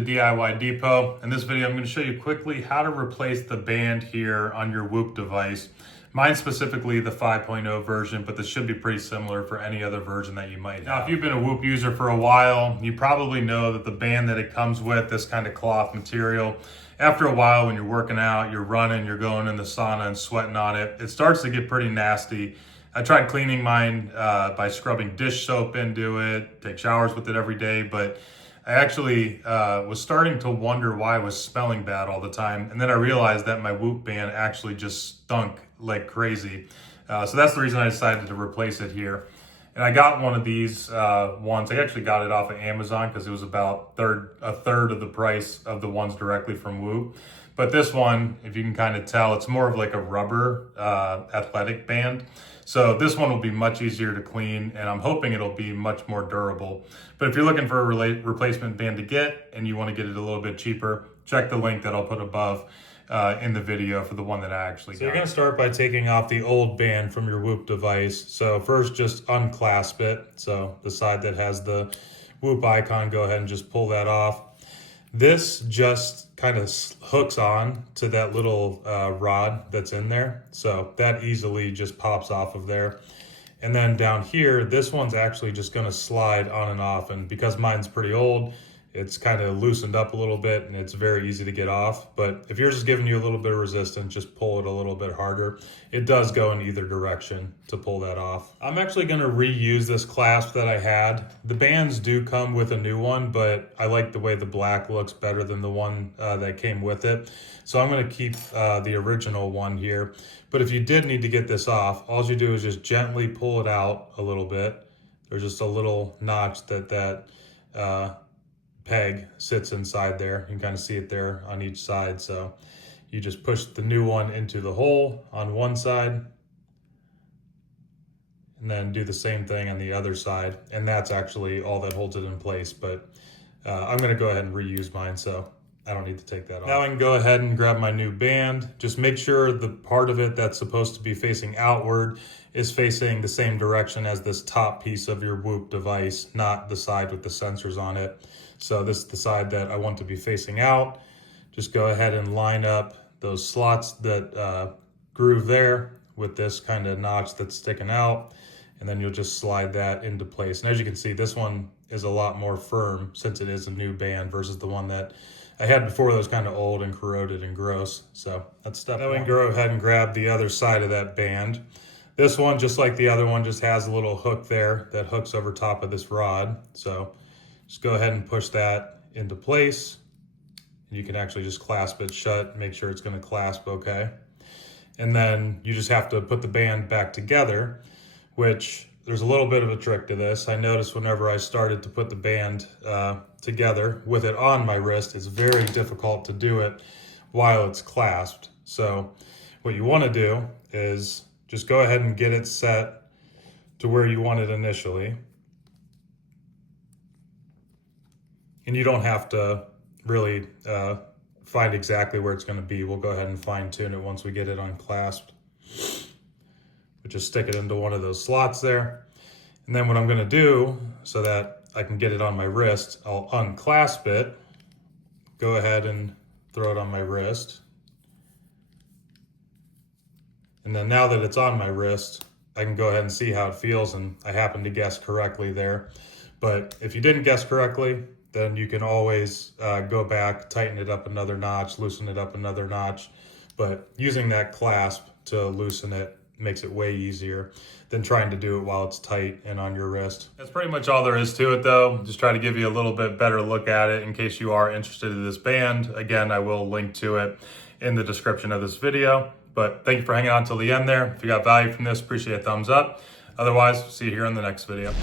the DIY Depot. In this video, I'm going to show you quickly how to replace the band here on your Whoop device. Mine specifically the 5.0 version, but this should be pretty similar for any other version that you might have. Now, if you've been a Whoop user for a while, you probably know that the band that it comes with, this kind of cloth material, after a while when you're working out, you're running, you're going in the sauna and sweating on it, it starts to get pretty nasty. I tried cleaning mine by scrubbing dish soap into it, take showers with it every day, but I actually was starting to wonder why I was smelling bad all the time. And then I realized that my Whoop band actually just stunk like crazy. So that's the reason I decided to replace it here. And I got one of these ones. I actually got it off of Amazon because it was about a third of the price of the ones directly from Whoop. But this one, if you can kind of tell, it's more of like a rubber athletic band. So this one will be much easier to clean, and I'm hoping it'll be much more durable. But if you're looking for a replacement band to get and you want to get it a little bit cheaper, check the link that I'll put above in the video for the one that I actually got. So you're going to start by taking off the old band from your Whoop device. So first just unclasp it. So the side that has the Whoop icon, go ahead and just pull that off. This just kind of hooks on to that little rod that's in there. So that easily just pops off of there. And then down here, this one's actually just gonna slide on and off. And because mine's pretty old, it's kind of loosened up a little bit and it's very easy to get off. But if yours is giving you a little bit of resistance, just pull it a little bit harder. It does go in either direction to pull that off. I'm actually gonna reuse this clasp that I had. The bands do come with a new one, but I like the way the black looks better than the one that came with it. So I'm gonna keep the original one here. But if you did need to get this off, all you do is just gently pull it out a little bit. There's just a little notch that peg sits inside there. You can kind of see it there on each side. So you just push the new one into the hole on one side and then do the same thing on the other side. And that's actually all that holds it in place. But I'm going to go ahead and reuse mine, so I don't need to take that off. Now I can go ahead and grab my new band. Just make sure the part of it that's supposed to be facing outward is facing the same direction as this top piece of your Whoop device, not the side with the sensors on it. So this is the side that I want to be facing out. Just go ahead and line up those slots that groove there with this kind of notch that's sticking out, and then you'll just slide that into place. And as you can see, this one is a lot more firm since it is a new band versus the one that I had before that was kind of old and corroded and gross. So that's step one. Now we can go ahead and grab the other side of that band. This one, just like the other one, just has a little hook there that hooks over top of this rod. So just go ahead and push that into place. You can actually just clasp it shut, make sure it's going to clasp okay. And then you just have to put the band back together, which there's a little bit of a trick to this. I noticed whenever I started to put the band together with it on my wrist, it's very difficult to do it while it's clasped. So what you want to do is just go ahead and get it set to where you want it initially. And you don't have to really find exactly where it's going to be. We'll go ahead and fine tune it once we get it unclasped. We just stick it into one of those slots there. And then what I'm going to do so that I can get it on my wrist, I'll unclasp it, go ahead and throw it on my wrist. And then now that it's on my wrist, I can go ahead and see how it feels, and I happen to guess correctly there. But if you didn't guess correctly, then you can always go back, tighten it up another notch, loosen it up another notch. But using that clasp to loosen it makes it way easier than trying to do it while it's tight and on your wrist. That's pretty much all there is to it though. Just try to give you a little bit better look at it in case you are interested in this band. Again, I will link to it in the description of this video. But thank you for hanging on till the end there. If you got value from this, appreciate a thumbs up. Otherwise, see you here in the next video.